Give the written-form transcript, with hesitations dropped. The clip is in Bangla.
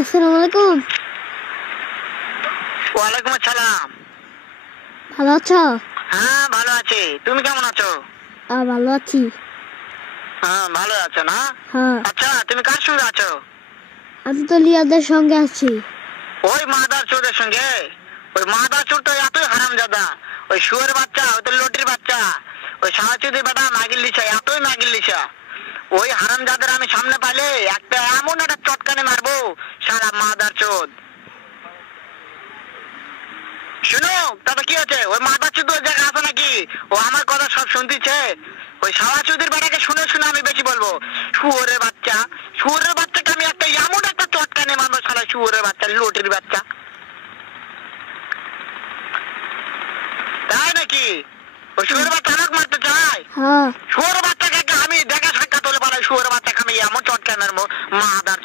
আসসালামু আলাইকুম। ওয়ালাইকুম আসসালাম। ভালো আছো? হ্যাঁ ভালো আছি, তুমি কেমন আছো? ভালো আছি। হ্যাঁ ভালো আছো না? হ্যাঁ। আচ্ছা তুমি কার সঙ্গে আছো? আমি তো লিয়াদের সঙ্গে আছি। ওই মাদার চোরের সঙ্গে? ওই মাদার চোর তো এতই হারামজাদা, ওই শুয়োর বাচ্চা, ওই তো লটির বাচ্চা, ওই সাহাচুদি বেটা মাগিল লিসা, এতই মাগিল লিসা। ওই হারামজাদার আমি সামনে পাইলে একটা এমন একটা চটকানি মারবো, সারা মাদার চোদ। শুনো তাতে কি হচ্ছে, ওই মাদার চোদ ওই জায়গায় আছে নাকি? ও আমার কথা সব শুনতেছে। ওই সাহাচুদির বেটাকে শুনে শুনে আমি বেশি বলবো, শুয়োরের বাচ্চা, শুয়োরের বাচ্চাকে আমি একটা এমন একটা চটকানি মারবো, সারা শুয়োরের বাচ্চা, লটির বাচ্চা। তাই নাকি? ওই শুয়োরের বাচ্চা আমাকে মারতে চায়? হ্যাঁ। শুয়োরের বাচ্চাকে আমি দেখা সাক্ষাৎ হলে বলে শুয়োরের বাচ্চাকে আমি এমন চটকানি মারবো, মাদার